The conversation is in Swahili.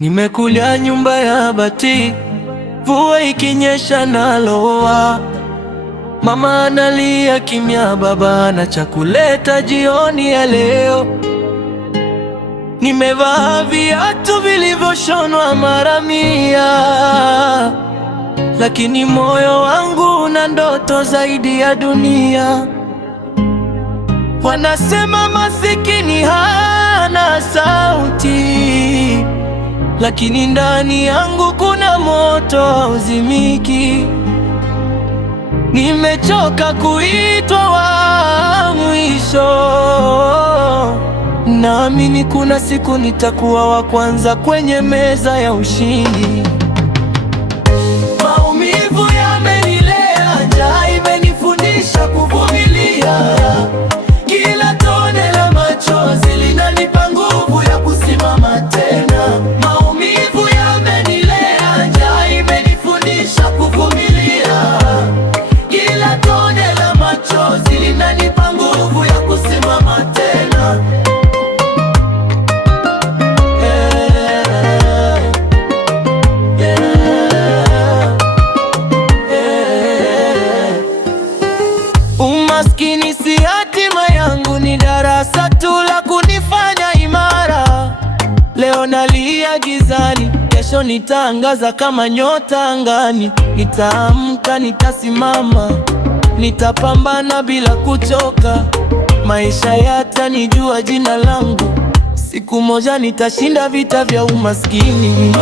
Nimekulia nyumba ya bati, mvua ikinyesha naloa. Mama analia kimya, baba na chakuleta jioni ya leo. Nimevaa viatu vilivyoshonwa mara mia, lakini moyo wangu una ndoto zaidi ya dunia. Wanasema masikini hana sauti, lakini ndani yangu kuna moto hauzimiki. Nimechoka kuitwa wa mwisho, naamini kuna siku nitakuwa wa kwanza kwenye meza ya ushindi. Maumivu yamenilea, njaa imenifundisha kuvumilia. Kila tone la machozi linanipa nguvu ya kusimama tena. Maumivu yamenilea, njaa imenifundisha kuvumilia. Kila tone la machozi linanipa nguvu ya kusimama tena. Umaskini si hatima yangu, ni darasa tu la kunifanya imara. Leo nalia gizani, kesho nitaangaza kama nyota angani. Nitaamka, nitasimama, nitapambana bila kuchoka. Maisha yatanijua jina langu, siku moja nitashinda vita vya umaskini.